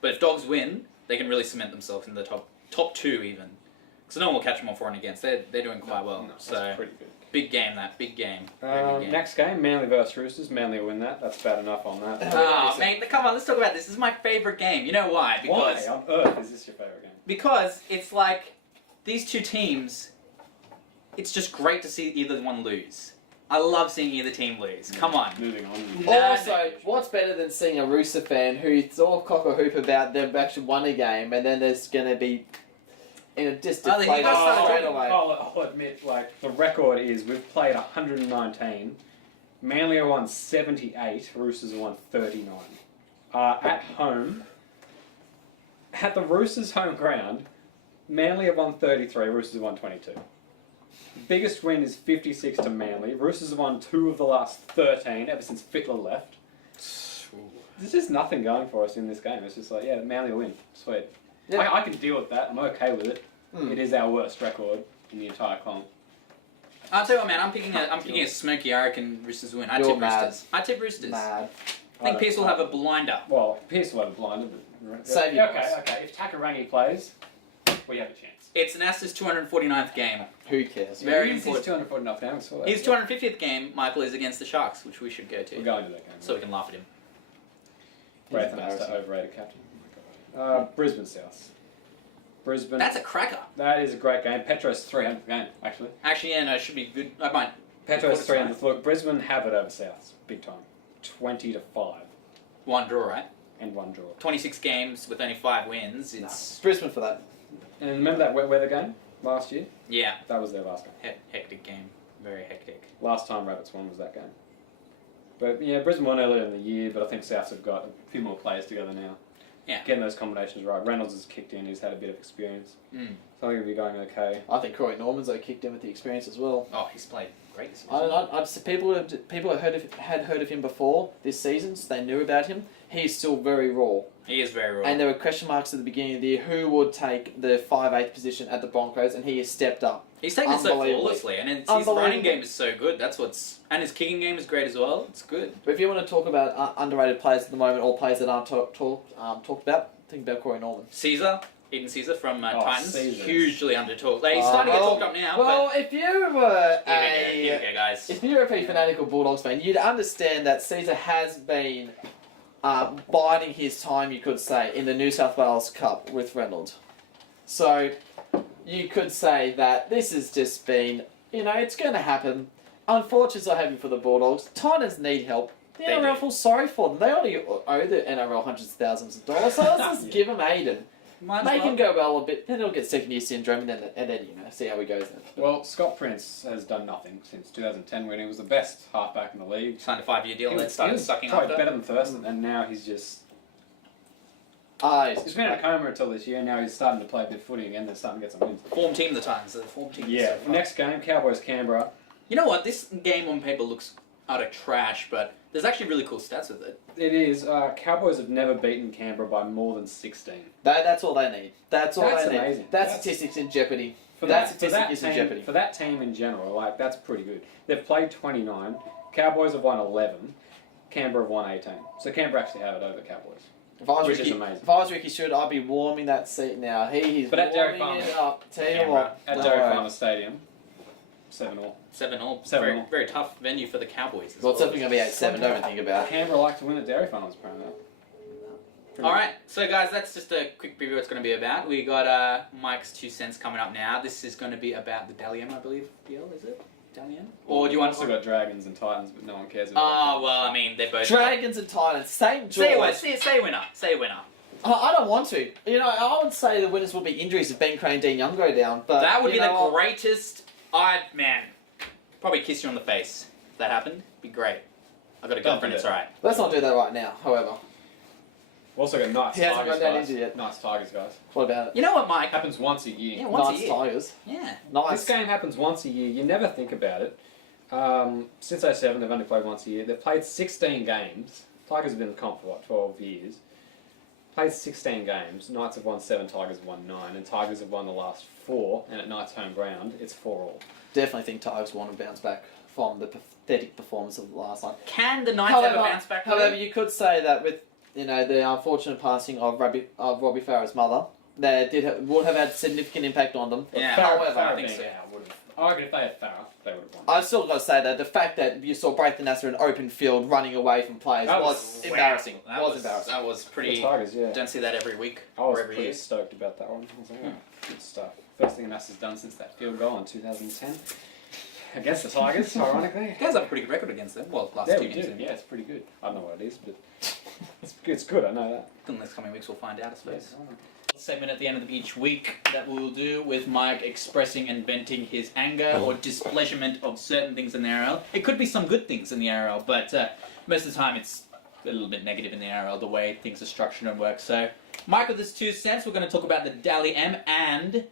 But if Dogs win, they can really cement themselves in the top 2 even. Because no one will catch them on for and against. They're doing quite well. No, so that's pretty good. big game, that. Big game. Big game. Next game, Manly versus Roosters. Manly will win that. That's bad enough on that. Oh, mate, come on, let's talk about this. This is my favourite game. You know why? Because why on earth is this your favourite game? Because it's like, these two teams, it's just great to see either one lose. I love seeing either team lose. Come on. Moving on. Also, what's better than seeing a Rooster fan who thought cock or hoop about they've actually won a game and then there's going to be just deflated straight away. I'll admit, like, the record is we've played 119. Manly have won 78. Roosters have won 39. At home, at the Roosters' home ground, Manly have won 33. Roosters have won 22. Biggest win is 56 to Manly. Roosters have won 2 of the last 13 ever since Fittler left. There's just nothing going for us in this game. It's just like, yeah, Manly will win. Sweet. Yeah. I can deal with that. I'm okay with it. It is our worst record in the entire comp. I'll tell you what, man. I'm picking a smoky. I reckon Roosters win. I tip Roosters. Mad. I think Pierce will have a blinder. Well, Pierce will have a blinder. But... Save your okay. If Takarangi plays, we have a chance. It's Nasta's 249th game. Who cares? Very important. His 249th game. So his 250th game, Michael, is against the Sharks, which we should go to. We're going to that game. So we can laugh at him. Great, Nasta, overrated captain. Brisbane South. Brisbane. That's a cracker. That is a great game. Petro's 300th game, actually. Actually, yeah, no, it should be good. I might. Petro's 300th. Look, Brisbane have it over South. Big time. 20-5. 1 draw, right? And 1 draw. 26 games with only 5 wins. It's Brisbane for that. And remember that wet weather game last year? Yeah. That was their last game. Hectic game. Very hectic. Last time Rabbits won was that game. But yeah, Brisbane won earlier in the year, but I think Souths have got a few more players together now. Yeah. Getting those combinations right. Reynolds has kicked in, he's had a bit of experience. So I think it'll be going okay. I think Corey Norman's kicked in with the experience as well. Oh, he's played great this season. People had heard of him before this season, so they knew about him. He's still very raw. He is very raw. And there were question marks at the beginning of the year who would take the 5'8" position at the Broncos, and he has stepped up. He's taken it so flawlessly, and his running game is so good. And his kicking game is great as well. It's good. But if you want to talk about underrated players at the moment, or players that aren't talked about, think about Corey Norman. Eden Caesar from Titans, Caesar. Hugely under-talked. He's starting to get talked up now. Well, if you were guys. If you're a fanatical Bulldogs fan, you'd understand that Caesar has been biding his time, you could say, in the New South Wales Cup with Reynolds. So you could say that this has just been, it's going to happen. Unfortunately, so happy for the Bulldogs. Titans need help. The NRL feels sorry for them. They only owe the NRL hundreds of thousands of dollars, so let's just give them Aiden. Make him go well a bit, then he'll get second year syndrome, and then see how he goes then. Well, Scott Prince has done nothing since 2010 when he was the best halfback in the league. Signed a 5-year deal and then started sucking up. after. Better than Thurston, and now he's just... he's been in a coma until this year, now he's starting to play a bit of footy again, they're starting to get some wins. Form team the Titans, the form team. Yeah, next game, Cowboys-Canberra. You know what, this game on paper looks utter trash, but there's actually really cool stats with it. It is. Cowboys have never beaten Canberra by more than 16. That's all they need. That's amazing. That statistic's in jeopardy. For that team in general, that's pretty good. They've played 29. Cowboys have won 11. Canberra have won 18. So Canberra actually have it over Cowboys. Which is amazing. If I was Ricky Stewart, I'd be warming that seat now. He's but at Derek warming Farmer, it up. Tell you what. At Derek Farmer Stadium, 7-all. 7-all. Very tough venue for the Cowboys. Well, it's definitely going to be 8-7, don't think about it. Canberra like to win at Dairy Farmers, apparently. Alright, so guys, that's just a quick preview of what it's going to be about. We got Mike's 2 cents coming up now. This is going to be about the Dalian, I believe, deal, is it? Dalian? Or do you want to... Also got Dragons and Titans, but no one cares about Oh, well, I mean, they're both... Dragons and Titans, same Say winner. Say winner. I don't want to. I would say the winners would be injuries if Ben Crane and Dean Young go down, but... That would be the greatest... Man, probably kiss you on the face. If that happened, be great. I've got a girlfriend, it's alright. Let's not do that right now, however. We've also got nice Tigers, guys. Yet. Nice Tigers, guys. What about it? You know what, Mike? Happens once a year. Yeah, once a year. Tigers. Yeah. Nice. This game happens once a year. You never think about it. Since 07, they've only played once a year. They've played 16 games. Tigers have been in the comp for, 12 years. Played 16 games. Knights have won 7, Tigers have won 9, and Tigers have won the last 4, and at Knights' home ground, it's 4-all. Definitely think Tigers want to bounce back from the pathetic performance of the last time. Can the Knights ever bounce back? However, you could say that with the unfortunate passing of Robbie Farah's mother, would have had significant impact on them. Yeah, However, I think so. I reckon if they had Farah, they would have won. I've still got to say that the fact that you saw Braithen Nasser in open field running away from players was embarrassing. That was embarrassing. That was pretty. The Tigers, yeah. Don't see that every week. I was or every pretty year. stoked about that one. I was like, oh, good stuff. First thing Nasser's done since that field goal in 2010 against the Tigers, ironically. You guys have a pretty good record against them. Well, last Yeah, 2 we games. do. Yeah, it's pretty good. I don't know what it is, but it's good. I know that. In the next coming weeks, we'll find out, I suppose. Yes. Segment at the end of each week that we'll do with Mike expressing and venting his anger or displeasurement of certain things in the NRL. It could be some good things in the NRL, but most of the time it's a little bit negative in the NRL, the way things are structured and work. So, Mike, with his 2 cents, we're going to talk about the Dally M and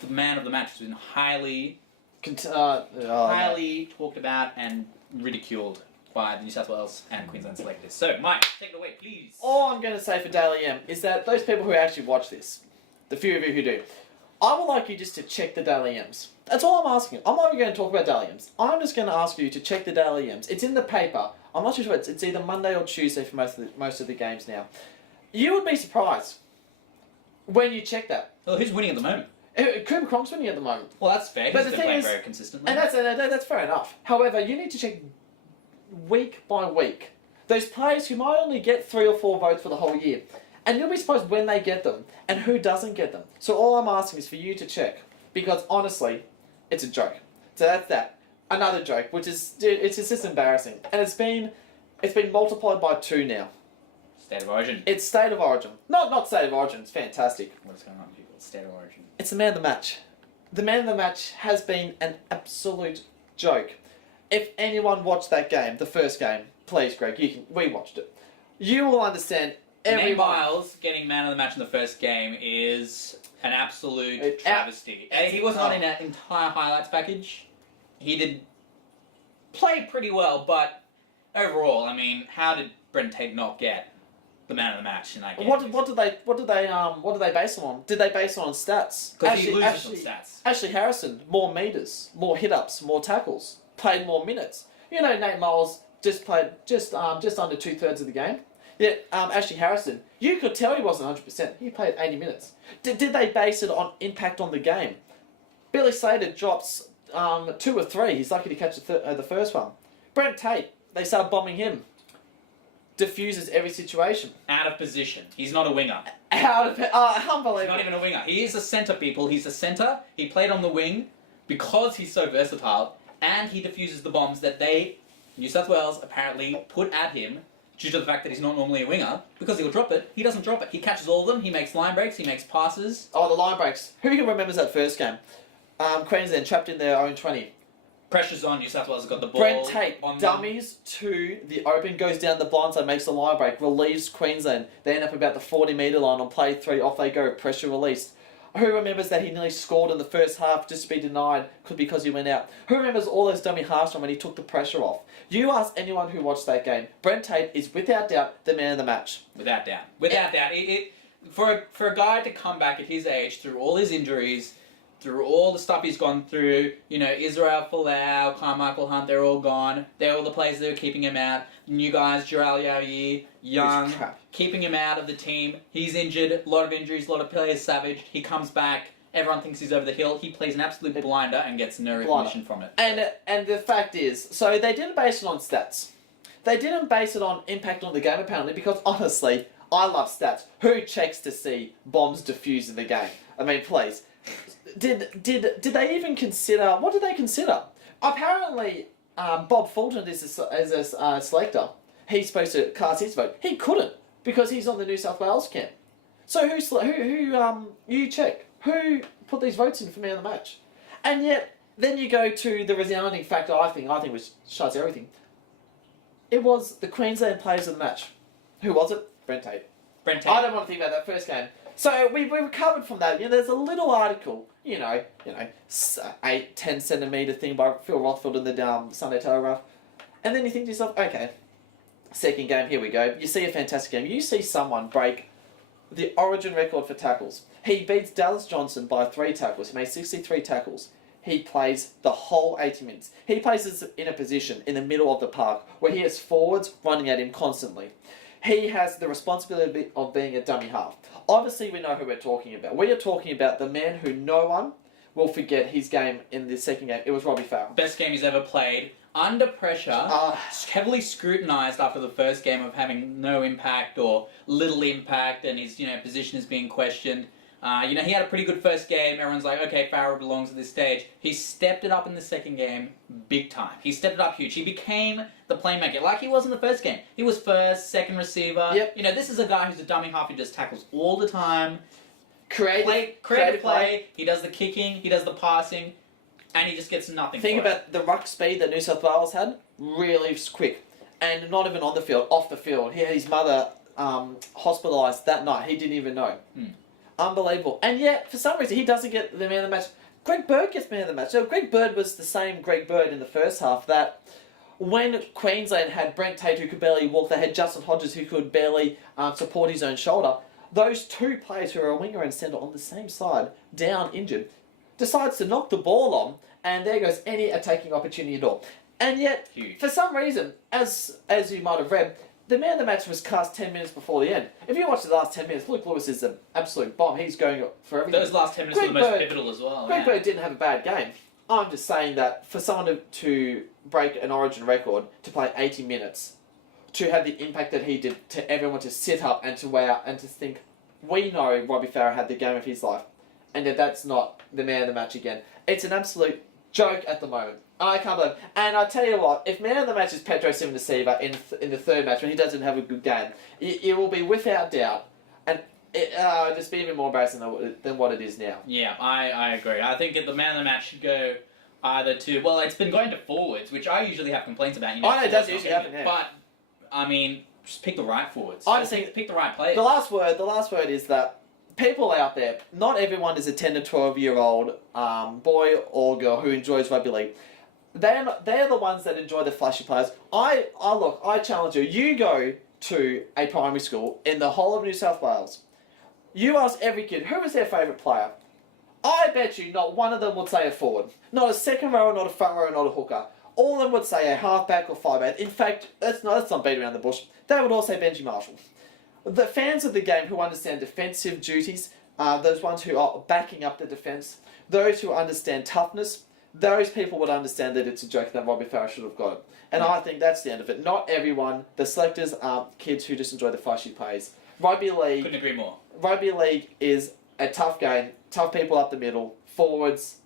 the man of the match has been highly talked about and ridiculed by the New South Wales and Queensland selectors. So, Mike, take it away, please. All I'm going to say for Daily M is that those people who actually watch this, the few of you who do, I would like you just to check the Daily M's. That's all I'm asking. I'm not even going to talk about Daily M's. I'm just going to ask you to check the Daily M's. It's in the paper. I'm not too sure. It's either Monday or Tuesday for most of the games now. You would be surprised when you check that. Well, who's winning at the moment? Cooper Cronk's winning at the moment. Well, that's fair. But He's the been thing playing is- very consistently. And that's fair enough. However, you need to check week by week those players who might only get 3 or 4 votes for the whole year, and you'll be surprised when they get them and who doesn't get them. So all I'm asking is for you to check, because honestly, it's a joke. So that's that. Another joke, which is, dude, it's just embarrassing, and it's been multiplied by 2 now. State of Origin. It's State of Origin, not State of Origin. It's fantastic. What's going on, people? State of Origin. It's the man of the match. The man of the match has been an absolute joke. If anyone watched that game, the first game, please, Greg, we watched it. You will understand Nate Miles getting man of the match in the first game is an absolute travesty. He wasn't on in that entire highlights package. He did play pretty well, but overall, I mean, how did Brent Tate not get the man of the match in that game? What did they base it on? Did they base it on stats? Because he loses on stats. Ashley Harrison, more meters, more hit-ups, more tackles, played more minutes. Nate Miles just played just under 2/3 of the game. Yeah, Ashley Harrison, you could tell he wasn't 100%. He played 80 minutes. Did they base it on impact on the game? Billy Slater drops 2 or 3. He's lucky to catch the first one. Brent Tate, they start bombing him. Diffuses every situation. Out of position. He's not a winger. Unbelievable. He's not even a winger. He is a centre, people. He's a centre. He played on the wing because he's so versatile, and he diffuses the bombs that New South Wales, apparently put at him due to the fact that he's not normally a winger, because he'll drop it. He doesn't drop it. He catches all of them. He makes line breaks. He makes passes. Oh, the line breaks. Who remembers that first game? Queensland trapped in their own 20. Pressure's on. New South Wales has got the ball. Brent Tate on dummies to the open, goes down the blindside, makes the line break, relieves Queensland. They end up about the 40-metre line on play 3. Off they go. Pressure released. Who remembers that he nearly scored in the first half just to be denied because he went out? Who remembers all those dummy halves from when he took the pressure off? You ask anyone who watched that game, Brent Tate is without doubt the man of the match. Without doubt. Without doubt. For a guy to come back at his age through all his injuries, through all the stuff he's gone through, Israel Folau, Carmichael Hunt, they're all gone. They're all the players that are keeping him out. New guys, Jarrell Yair, Young, keeping him out of the team. He's injured, a lot of injuries, a lot of players savaged. He comes back, everyone thinks he's over the hill. He plays an absolute blinder and gets no recognition from it. And the fact is, so they didn't base it on stats. They didn't base it on impact on the game, apparently, because honestly, I love stats. Who checks to see bombs diffused in the game? I mean, please. Did they even consider? What did they consider? Apparently, Bob Fulton is a selector. He's supposed to cast his vote. He couldn't because he's on the New South Wales camp. So who you check who put these votes in for man of the match, and yet then you go to the resounding factor. I think which shuts everything. It was the Queensland players of the match. Who was it? Brent Tate. I don't want to think about that first game. So we recovered from that. There's a little article, 8-10 centimetre thing by Phil Rothfield in the Sunday Telegraph, and then you think to yourself, okay, second game, here we go. You see a fantastic game. You see someone break the Origin record for tackles. He beats Dallas Johnson by 3 tackles. He made 63 tackles. He plays the whole 80 minutes. He plays in a position in the middle of the park where he has forwards running at him constantly. he has the responsibility of being a dummy half. Obviously, we know who we're talking about. We are talking about the man who no one will forget his game in the second game. It was Robbie Farrell. Best game he's ever played. Under pressure, heavily scrutinised after the first game of having no impact or little impact, and his position is being questioned. He had a pretty good first game. Everyone's like, okay, Farrell belongs at this stage. He stepped it up in the second game, big time. He stepped it up huge. He became the playmaker, like he was in the first game. He was first, second receiver. Yep. This is a guy who's a dummy half who just tackles all the time. Creative play. He does the kicking. He does the passing. And he just gets nothing. Think about the ruck speed that New South Wales had. Really quick. And not even on the field, off the field. He had his mother hospitalised that night. He didn't even know. Unbelievable. And yet, for some reason, he doesn't get the man of the match. Greg Bird gets man of the match. So Greg Bird was the same Greg Bird in the first half that when Queensland had Brent Tate who could barely walk, they had Justin Hodges who could barely support his own shoulder. Those two players who are a winger and centre on the same side, down, injured, decides to knock the ball on, and there goes any attacking opportunity at all. And yet, Huge. for some reason, as you might have read, the man of the match was cast 10 minutes before the end. If you watch the last 10 minutes, Luke Lewis is an absolute bomb. He's going for everything. Those last 10 minutes were the most pivotal as well. Greg Bird didn't have a bad game. I'm just saying that for someone to break an Origin record, to play 80 minutes, to have the impact that he did, to everyone to sit up and to wow and to think, we know Robbie Farrell had the game of his life, and that that's not the man of the match again. It's an absolute joke at the moment. I can't believe. And I tell you what, if man of the match is Pedro Simon-Deceiver in the third match when he doesn't have a good game, it will be without doubt, and it'll just be even more embarrassing than what it is now. Yeah, I agree. I think the man of the match should go either to... Well, it's been going to forwards, which I usually have complaints about. I know, it does usually happen, yeah. But, I mean, just pick the right forwards. I just think pick the right players. The last word is that people out there, not everyone is a 10 to 12-year-old boy or girl who enjoys rugby league. They're the ones that enjoy the flashy players. I challenge you. You go to a primary school in the whole of New South Wales. You ask every kid, who is their favourite player? I bet you not one of them would say a forward. Not a second rower, not a front rower, not a hooker. All of them would say a halfback or fireback. In fact, let's not beat around the bush. They would all say Benji Marshall. The fans of the game who understand defensive duties, those ones who are backing up the defence, those who understand toughness, those people would understand that it's a joke that Robbie Farrell should have got it. And I think that's the end of it. Not everyone. The selectors are kids who just enjoy the flashy plays. Rugby league... Couldn't agree more. Rugby league is a tough game. Tough people up the middle. Forwards.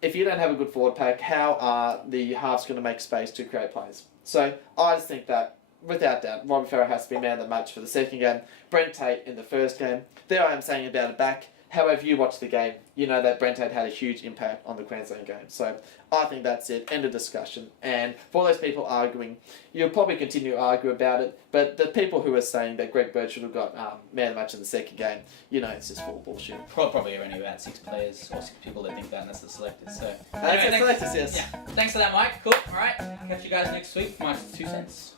If you don't have a good forward pack, how are the halves going to make space to create plays? So I just think that, without doubt, Robbie Farrell has to be man of the match for the second game. Brent Tate in the first game. There I am saying about it back. However you watch the game, you know that Brent Tate had a huge impact on the Queensland game. So I think that's it. End of discussion. And for those people arguing, you'll probably continue to argue about it. But the people who are saying that Greg Bird should have got man of the match in the second game, it's just full bullshit. Probably only about 6 players or 6 people that think that, and that's the selectors. So That's the selectors, yes. Yeah. Thanks for that, Mike. Cool. All right. Catch you guys next week for my 2 cents.